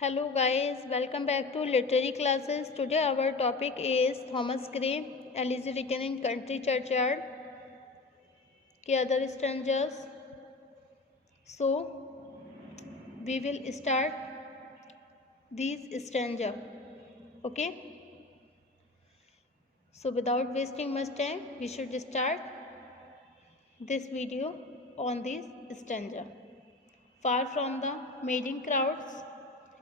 Hello guys, welcome back to literary classes. Today our topic is Thomas Gray, Alice written in Country Churchyard, के other stanzas. So we will start these stanza. Okay. So without wasting much time, we should start this video on this stanza. Far from the mating crowds,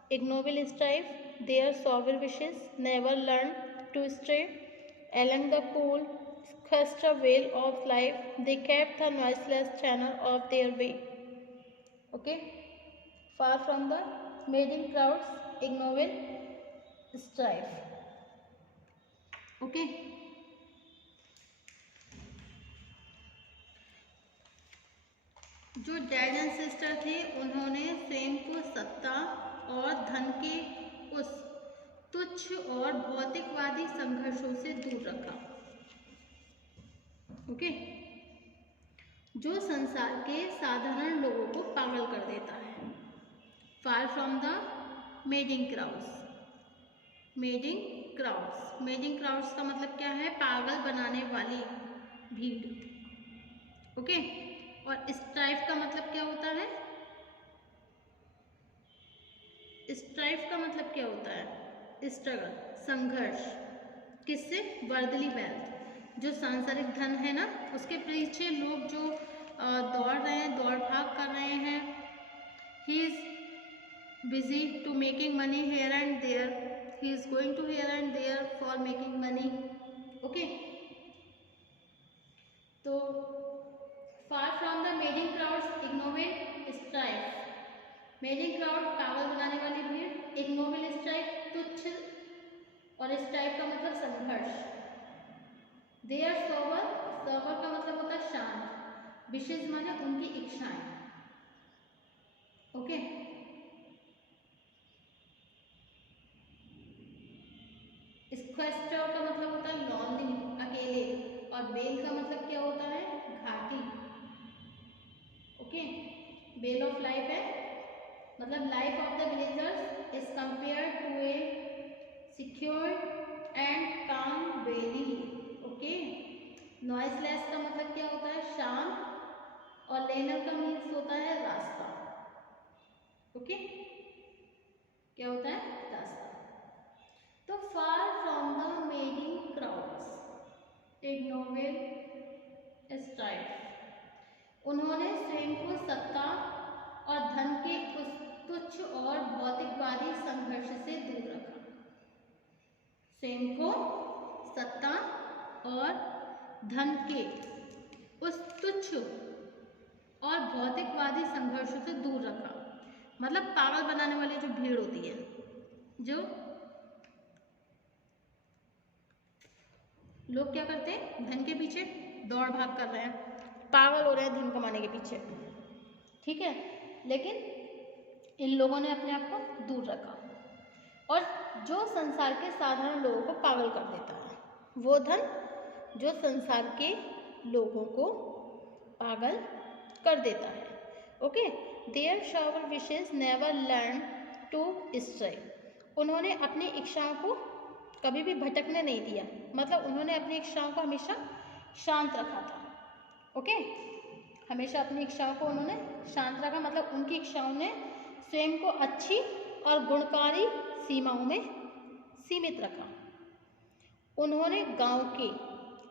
ignoble strife, their sober wishes never learn to stray. Along the cool, sequester vale of life, they kept the noiseless channel of their way. Okay? Far from the mating crowds, ignoble strife. Okay? जो dead ancestor थे उन्होंने स्वयं को सत्ता और धन के उस तुच्छ और भौतिकवादी संघर्षों से दूर रखा। ओके, जो संसार के साधारण लोगों को पागल कर देता है। फार from the madding crowds. Madding crowds, madding crowds का मतलब क्या है? पागल बनाने वाली भीड़। ओके, और स्ट्राइफ का मतलब क्या होता है? स्ट्राइफ का मतलब क्या होता है? स्ट्रगल, संघर्ष। किससे? वर्ldly wealth, जो सांसारिक धन है ना, उसके पीछे लोग जो दौड़ रहे हैं, दौड़ भाग कर रहे हैं। He is busy to making money here and there, he is going to here and there for making money. Okay, तो far from the madding crowds, ignoble strife. Madding crowd पागल बनाने वाली भीड़, इग्नोबल स्ट्राइफ तुच्छ, और strife का मतलब संघर्ष। दे आर सोबर, सोबर का मतलब होता है शांत। विशेष माने उनकी इच्छाएं। ओके, स्क्वेस्टर का मतलब होता है लॉन्ली, अकेले, और बेल का मतलब क्या होता है? घाटी। ओके, बेल ऑफ लाइफ है, मतलब life of the villagers is compare to a secure and calm valley. Okay, noiseless का मतलब क्या होता है? शांत, और लेनर का मीन्स होता है रास्ता। ओके, क्या होता है? रास्ता। तो far from the madding crowds, ignoble strife, उन्होंने स्वयं को सत्ता और धन के उस तुच्छ और भौतिकवादी संघर्ष से दूर रखा। स्वयं को सत्ता और धन के उस तुच्छ और भौतिकवादी संघर्षों से दूर रखा, मतलब पागल बनाने वाली जो भीड़ होती है, जो लोग क्या करते हैं? धन के पीछे दौड़ भाग कर रहे हैं, पागल हो रहे हैं धन कमाने के पीछे। ठीक है, लेकिन इन लोगों ने अपने आप को दूर रखा। और जो संसार के साधारण लोगों को पागल कर देता है, वो धन जो संसार के लोगों को पागल कर देता है। Okay, their sober wishes never learn to stray, उन्होंने अपनी इच्छाओं को कभी भी भटकने नहीं दिया, मतलब उन्होंने अपनी इच्छाओं को हमेशा शांत रखा था। ओके, हमेशा अपनी इच्छाओं को उन्होंने शांत रखा, मतलब उनकी इच्छाओं ने स्वयं को अच्छी और गुणकारी सीमाओं में सीमित रखा। उन्होंने गांव के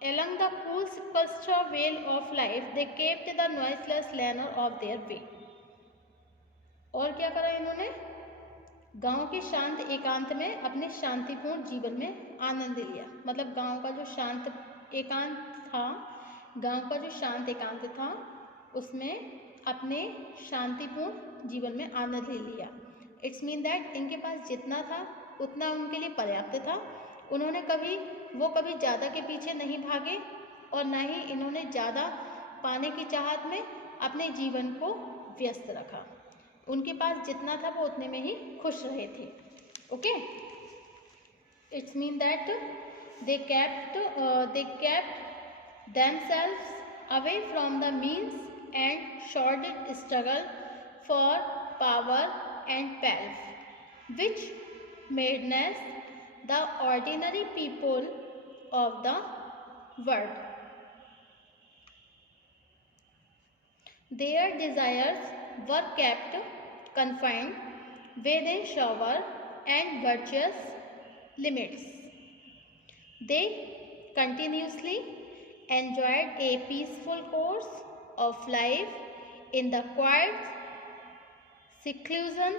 along the cool sequester vale of life they kept the noiseless lane of their way, और क्या करा इन्होंने? गांव के शांत एकांत में अपने शांतिपूर्ण जीवन में आनंद लिया, मतलब गांव का जो शांत एकांत था, गांव का जो शांत एकांत था, उसमें अपने शांतिपूर्ण जीवन में आनंद ले लिया। इट्स मीन दैट इनके पास जितना था उतना उनके लिए पर्याप्त था। उन्होंने वो कभी ज़्यादा के पीछे नहीं भागे, और ना ही इन्होंने ज़्यादा पाने की चाहत में अपने जीवन को व्यस्त रखा। उनके पास जितना था वो उतने में ही खुश रहे थे। Okay, it's mean that they kept themselves away from the means and sordid struggle for power and pelf, which madness the ordinary people of the world. Their desires were kept confined within sober and virtuous limits. They continuously enjoyed a peaceful course of life in the quiet seclusion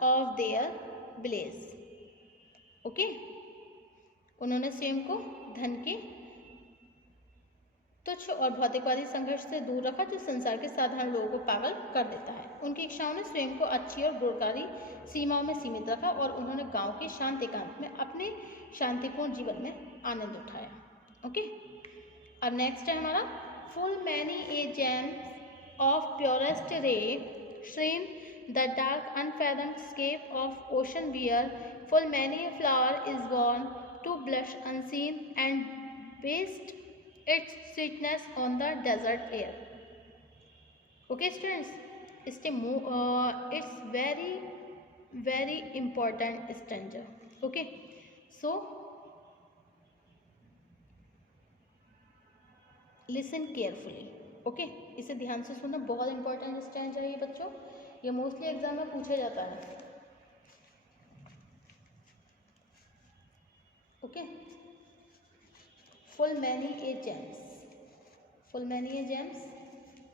of their village. Okay, उन्होंने स्वयं को धन के तुच्छ और भौतिकवादी संघर्ष से दूर रखा जो संसार के साधारण लोगों को पागल कर देता है। उनकी इच्छाओं ने स्वयं को अच्छी और गुणकारी सीमाओं में सीमित रखा और उन्होंने गांव के शांत एकांत में अपने शांतिपूर्ण जीवन में आनंद उठाया। ओके, अब नेक्स्ट है हमारा full many a gems of purest ray stream the dark unfathomed scape of ocean wear full many a flower is born to blush unseen and waste its sweetness on the desert air. Okay students, it's very important stanza. Okay, so listen carefully. Okay, इसे ध्यान से सुनना, बहुत important stanza है ये बच्चों, ये mostly exam में पूछा जाता है। Okay, full many a James, full many a James,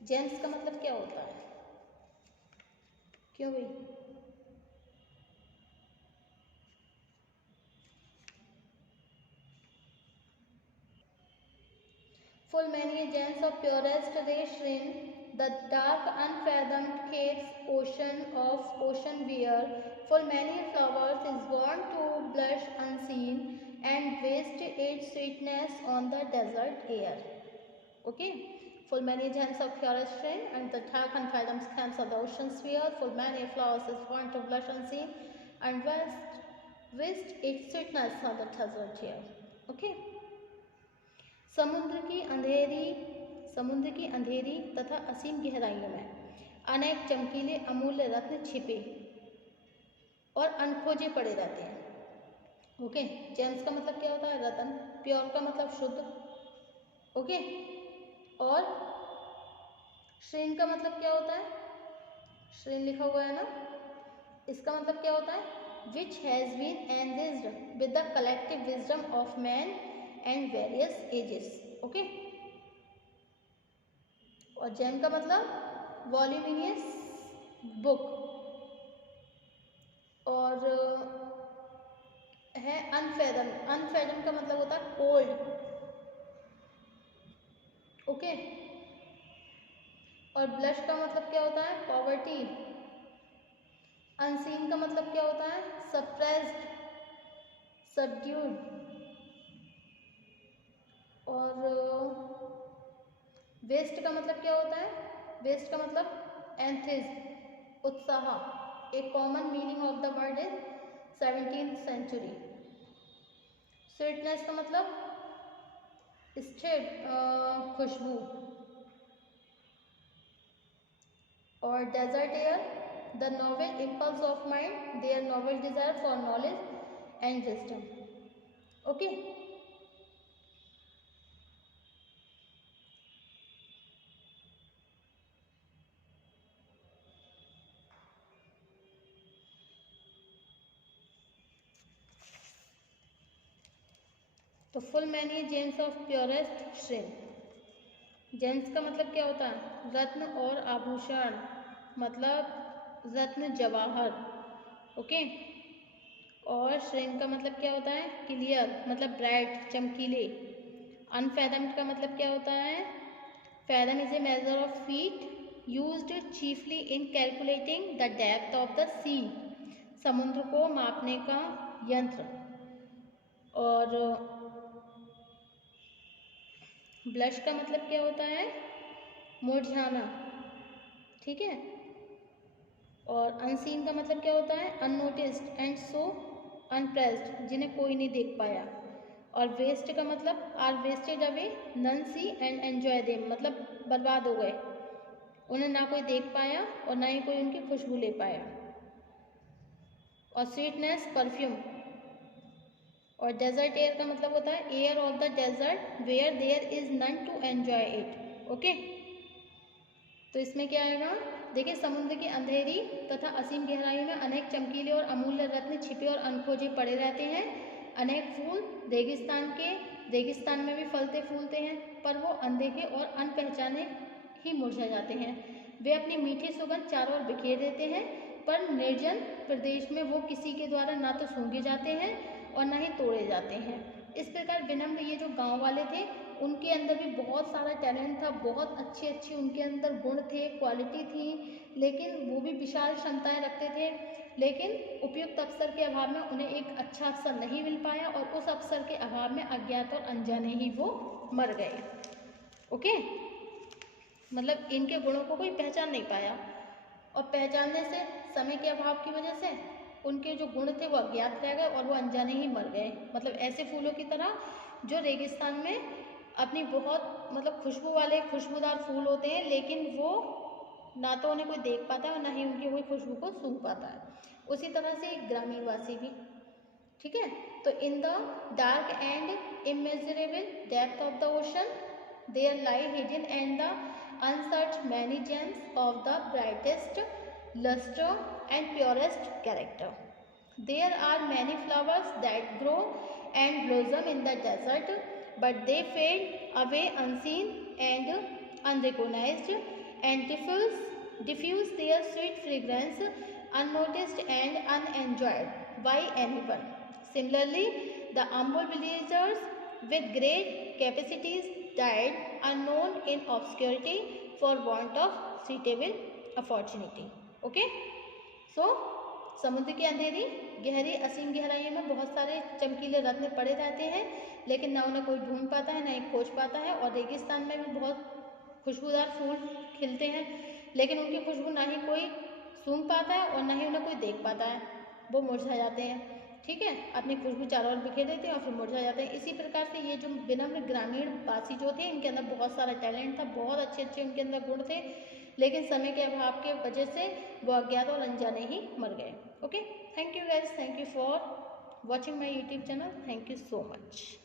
James का मतलब क्या होता है, क्यों भाई? Full many gems of purest ray stream, the dark unfathomed caves ocean wear. Full many flowers is born to blush unseen and waste its sweetness on the desert air. Okay, full many gems of purest stream and the dark unfathomed caves of the ocean sphere. Full many flowers is born to blush unseen and waste its sweetness on the desert air. Okay. समुद्र की अंधेरी तथा असीम गहराइयों में अनेक चमकीले अमूल्य रत्न छिपे और अनखोजे पड़े रहते हैं। ओके, जेम्स का मतलब क्या होता है? रत्न। प्योर का मतलब शुद्ध। ओके, और श्रेन का मतलब क्या होता है? श्रेन लिखा हुआ है ना, इसका मतलब क्या होता है? Which has been enriched with the collective wisdom of man and various ages. Okay, और जेम का मतलब वॉल्यूमिनियस बुक, और है अनफेदम। अनफेदम का मतलब होता है कोल्ड। ओके, और ब्लश का मतलब क्या होता है? पॉवर्टी। अनसीन का मतलब क्या होता है? Suppressed, subdued. और वेस्ट का मतलब क्या होता है? वेस्ट का मतलब एंथिस, उत्साह। A common meaning of the word is 17th century. Sweetness का मतलब स्टेट, खुशबू। और desert air, the novel impulse of mind, there novel desire for knowledge and wisdom. Okay, तो full many gems of purest श्रिम। Gems का मतलब क्या होता है? रत्न और आभूषण, मतलब रत्न जवाहर। ओके, और श्रिम का मतलब क्या होता है? क्लियर, मतलब ब्राइट, चमकीले। अनफैथम्ड का मतलब क्या होता है? Fathom is a measure of feet used chiefly in calculating the depth of the sea, समुद्र को मापने का यंत्र। और ब्लश का मतलब क्या होता है? मुरझाना। ठीक है, और अनसीन का मतलब क्या होता है? अननोटिस्ड एंड सो अनप्रेस्ड, जिन्हें कोई नहीं देख पाया। और वेस्ट का मतलब are wasted away none see and enjoy them, मतलब बर्बाद हो गए। उन्हें ना कोई देख पाया और ना ही कोई उनकी खुशबू ले पाया। और स्वीटनेस परफ्यूम। और डेजर्ट एयर का मतलब होता है air of the desert where there is none to enjoy it. Okay, तो इसमें क्या आएगा, देखिए समुद्र की अंधेरी तथा असीम गहराई में अनेक चमकीले और अमूल्य रत्न छिपे और अनखोजे पड़े रहते हैं। अनेक फूल रेगिस्तान में भी फलते फूलते हैं, पर वो अनदेखे और अनपहचाने ही मुरझा जाते हैं। वे अपनी मीठी सुगंध चारों ओर बिखेर देते हैं, पर निर्जन प्रदेश में वो किसी के द्वारा ना तो सूंघे जाते हैं और ना ही तोड़े जाते हैं। इस प्रकार विनम्र ये जो गांव वाले थे उनके अंदर भी बहुत सारा टैलेंट था, बहुत अच्छे अच्छे उनके अंदर गुण थे, क्वालिटी थी, लेकिन वो भी विशाल क्षमताएं रखते थे। लेकिन उपयुक्त अवसर के अभाव में उन्हें एक अच्छा अवसर नहीं मिल पाया और उस अवसर के अभाव में अज्ञात और अनजाने ही वो मर गए। ओके, मतलब इनके गुणों को कोई पहचान नहीं पाया और पहचानने से समय के अभाव की वजह से उनके जो गुण थे वो अज्ञात रह गए और वो अनजाने ही मर गए। मतलब ऐसे फूलों की तरह जो रेगिस्तान में अपनी बहुत मतलब खुशबू वाले खुशबूदार फूल होते हैं, लेकिन वो ना तो उन्हें कोई देख पाता है और ना ही उनकी कोई खुशबू को सूंघ पाता है। उसी तरह से एक ग्रामीणवासी भी, ठीक है। तो in the dark and immeasurable depth of the ocean there lie hidden and the unsearched many gems of the brightest luster and purest character. There are many flowers that grow and blossom in the desert, but they fade away unseen and unrecognized and diffuse their sweet fragrance unnoticed and unenjoyed by anyone. Similarly, the humble villagers with great capacities died unknown in obscurity for want of suitable opportunity. Okay, so समुद्र की अंधेरी गहरी असीम गहराइयों में बहुत सारे चमकीले रत्न पड़े रहते हैं, लेकिन ना उन्हें कोई ढूंढ पाता है ना ही खोज पाता है। और रेगिस्तान में भी बहुत खुशबूदार फूल खिलते हैं, लेकिन उनकी खुशबू ना ही कोई सूंघ पाता है और ना ही उन्हें कोई देख पाता है, वो मुरझा जाते हैं। ठीक है, अपनी खुशबू चारों ओर बिखेर देते हैं और फिर मुरझा जाते हैं। इसी प्रकार से ये जो विनम्र ग्रामीण वासी जो थे इनके अंदर बहुत सारा टैलेंट था, बहुत अच्छे अच्छे उनके अंदर गुण थे, लेकिन समय के अभाव के वजह से वो अज्ञात और अनजाने ही मर गए। Okay, thank you guys, thank you for watching my YouTube channel, thank you so much.